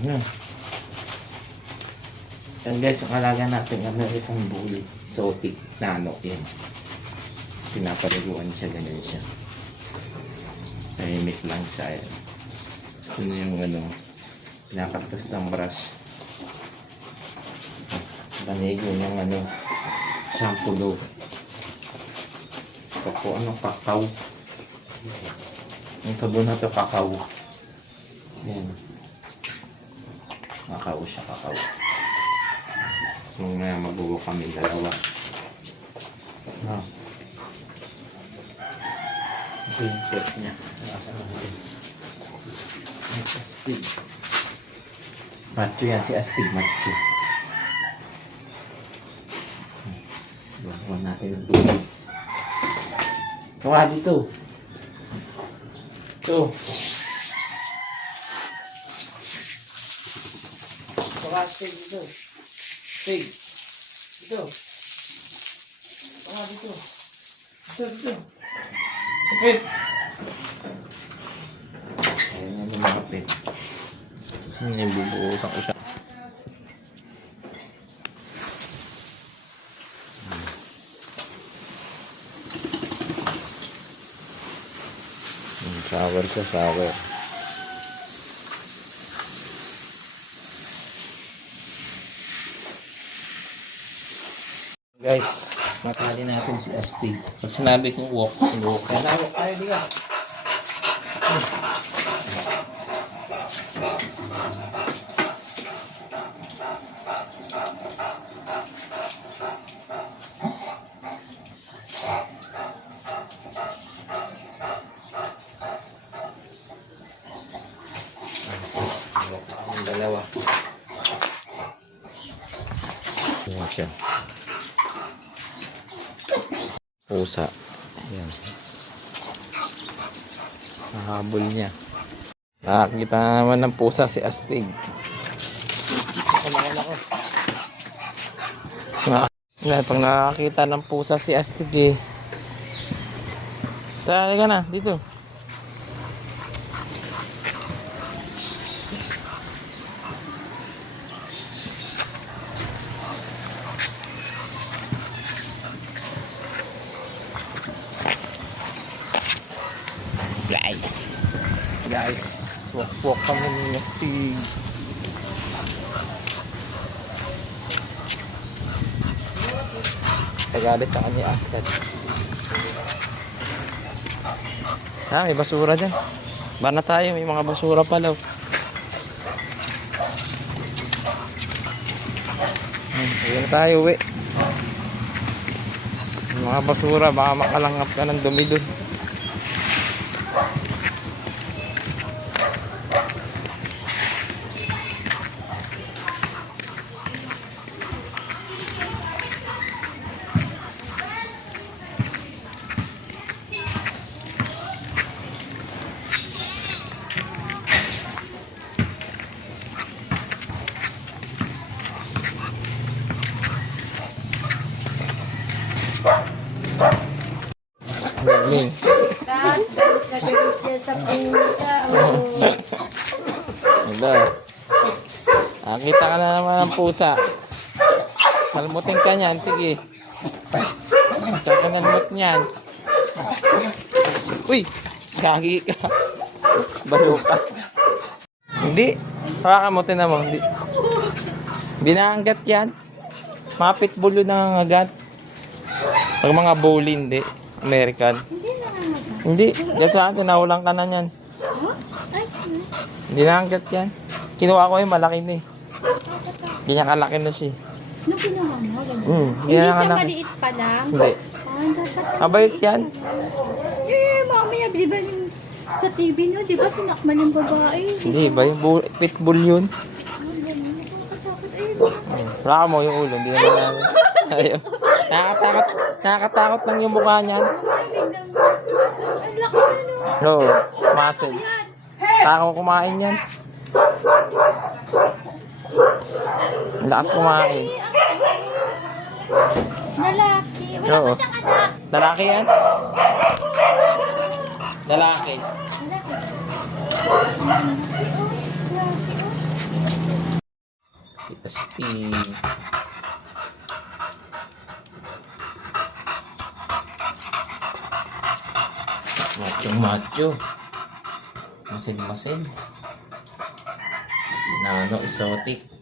Ano? Yan guys, ang alaga natin American Bully Exotic Nano. Yan. Pinapaliguan siya, ganyan siya. Tahimik lang siya. Yan. Gusto niya yung ano, pinakaskas ng brush. Banigo niyang ano, shampoo daw. Ito po, ano, kakao. Yung tubo na ito, kakao. Yan. Kakao siya, kakao. So, ngayon magugo kami dalawa. No. Ito yung set niya. Nasa natin. Si Astig. Macho yan, si Astig, macho. Bawa natin ang tubig. Kawa dito. Ito. Kawa, Astig dito. Astig. Dito. Kawa dito. Dito. Okay. Ayan yan yung mga pet. Ano yung bubuusan ko siya. Shower siya, shower. Guys, matali natin si Astig. Pag sinabi kong walk, walk. Kaya na-walk tayo, di ka? Ang dalawa. Ayan siya. Pusa. Ayan. Nahabol niya. Nakakita naman ng pusa si Astig. Kumain ako. Pag nakakita ng pusa si Astig eh. Tara ka na, dito. Guys, walk kami ni Astig. Tagalit sa kanya Astig. May basura dyan. Bana tayo, may mga basura pala. Ayan tayo, we. Mga basura, baka makalangap ka ng dumi dun. Galing. Nagalit siya sa pusa. Wala. Nakita ka na naman ng pusa. Salmutin ka niyan. Sige. Kita ka nalmut niyan. Uy! Gagi ka. Balo ka. Hindi. Pakakamutin na mo. Hindi. Hindi naanggat yan. Mga pitbull yun nangangagat. Pag mga bully, hindi. American. Hindi. Yan saan, tinawalan ka na yan. Hindi naanggat yan. Kinuha ko yung malaki na eh. Hindi niya kalaki na siya. Ano ginawa mo? Hindi Hindi siya maliit pa lang? Hindi. Mabait yan. Mamaya, di ba yung sa TV nyo, di ba sinakman yung babae? Hindi ba yung pitbull yun? Wala mo yung ulo. Hindi naman namin. Ayun. Nakakatakot lang yung mukha niyan. Ang laki na no. Oo. Muscle. Tako kumain yan. Ang lakas kumain. Lalaki. Wala Oo. pa siyang anak. Lalaki yan? Lalaki. Lalaki. astig. Macho. Masin. Nano, exotic.